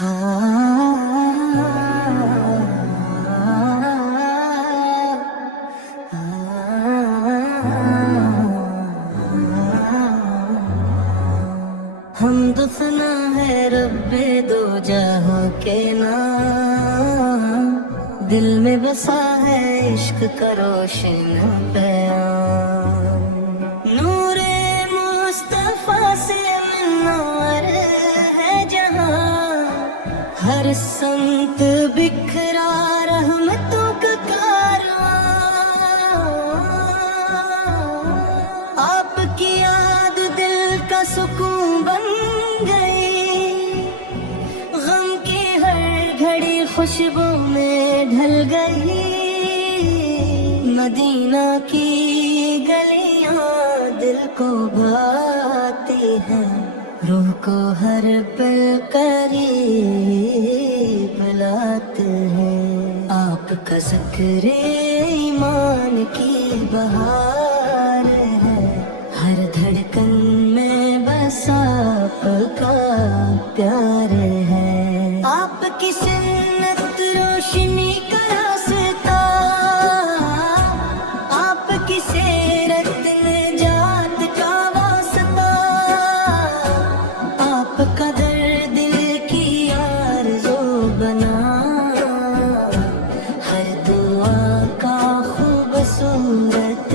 حمد و ثنا ہے رب دو جہاں کے نام، دل میں بسا ہے عشق کا روشن پیام، نور مصطفیٰ سے منور ہے جہاں، ہر سمت بکھرا رحمتوں کا کارواں، آپ کی یاد دل کا سکون بن گئی، غم کی ہر گھڑی خوشبو میں ڈھل گئی، مدینہ کی گلیاں دل کو بھاتی ہیں، روح کو ہر پل قریب لاتے ہیں، آپ کا ذکر ایمان کی بہار ہے، ہر دھڑکن میں بس آپ کا پیار ہے، آپ کی سنت روشنی کا راستہ، آپ کی سیرت نجات کا واسطہ، آپ کا درد دل کی آرزو بنا، ہر دعا کا خوبصورت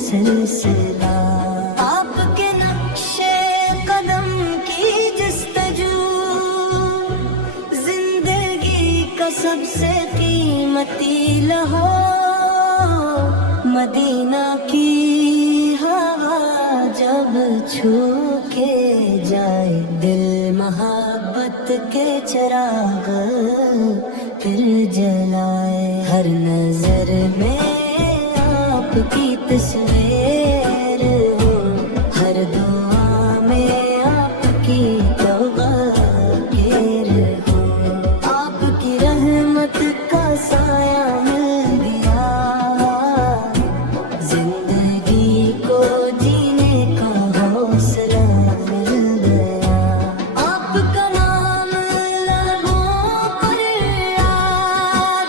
سلسلہ، آپ کے نقش قدم کی جستجو زندگی کا سب سے قیمتی لہو، مدینہ کی ہوا جب چھو کے جائے، دل محبت کے چراغ پھر جلائے، ہر نظر میں آپ کی تصویر ہو، ہر دعا میں آپ کی توقیر ہو، آپ کی رحمت کا سایہ مل گیا، زندگی کو جینے کا حوصلہ مل گیا، آپ کا نام لبوں پر آ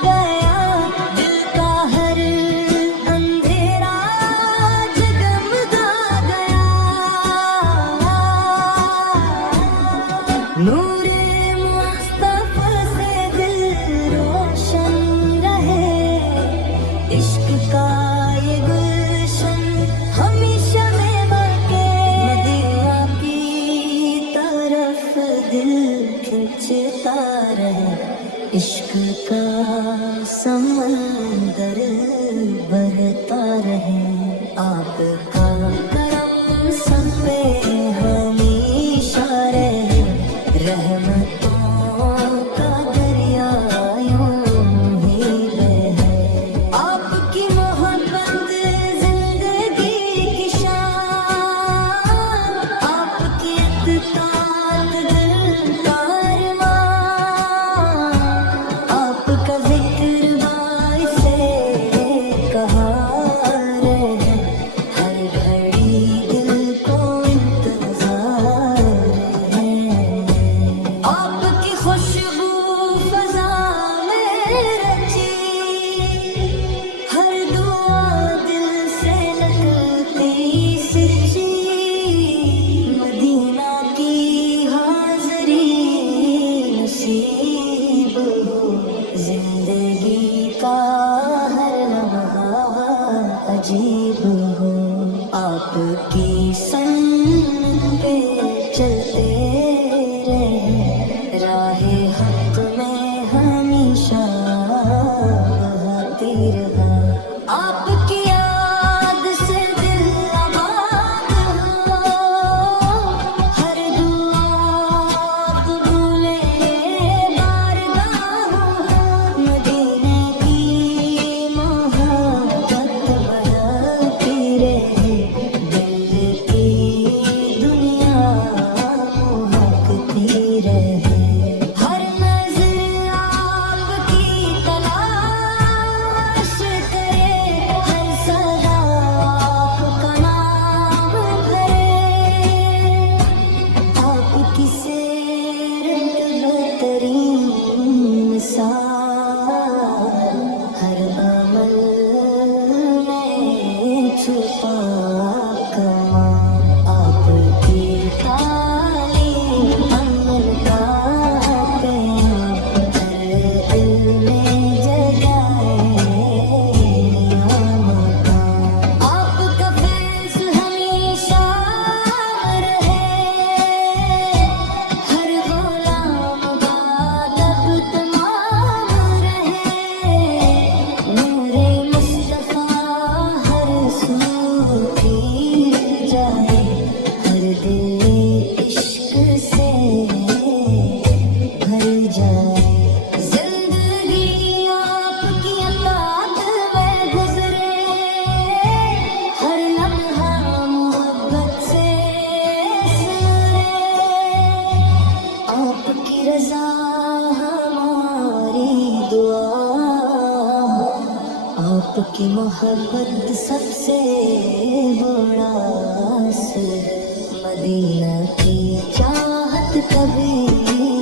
گیا، دل کا ہر اندھیرا جگمگا گیا، نور مصطفیٰ سے دل روشن رہے، عشق کا یہ گلشن ہمیشہ میں بہکے، مدینہ کی طرف دل کھنچتا رہے، عشق کا سمندر بہتا رہے، آپ کا کرم سب پہ ہمیشہ رہے، رحمتوں کا دریا یوں ہی بہے، آپ کی محبت زندگی کی شان، آپ کی اطاعت دل کا ارمان، آپ کا ذکر باعث کہار ہے، ہر گھڑی دل کو انتظار ہے، آپ کی خوشبو فضا میں رچی، ہر دعا دل سے نکلتی سچی، مدینہ کی حاضری نصیب ہو، زندگی کا ہر لمحہ عجیب ہو، آپ کی سنت پہ چلتے رہے، راہ حق میں ہمیشہ بہتی رہا، آپ کی یاد سے دل آباد ہو، ہر دعا قبول بارگاہ ہو، مدینہ کی محبت بڑھتی جائے زندگی آپ کی اطاعت میں گزرے ہر لمحہ محبت سے سنورے آپ کی رضا ہماری دعا آپ کی محبت سب سے بڑا اصل مدینہ کی چاہت کبھی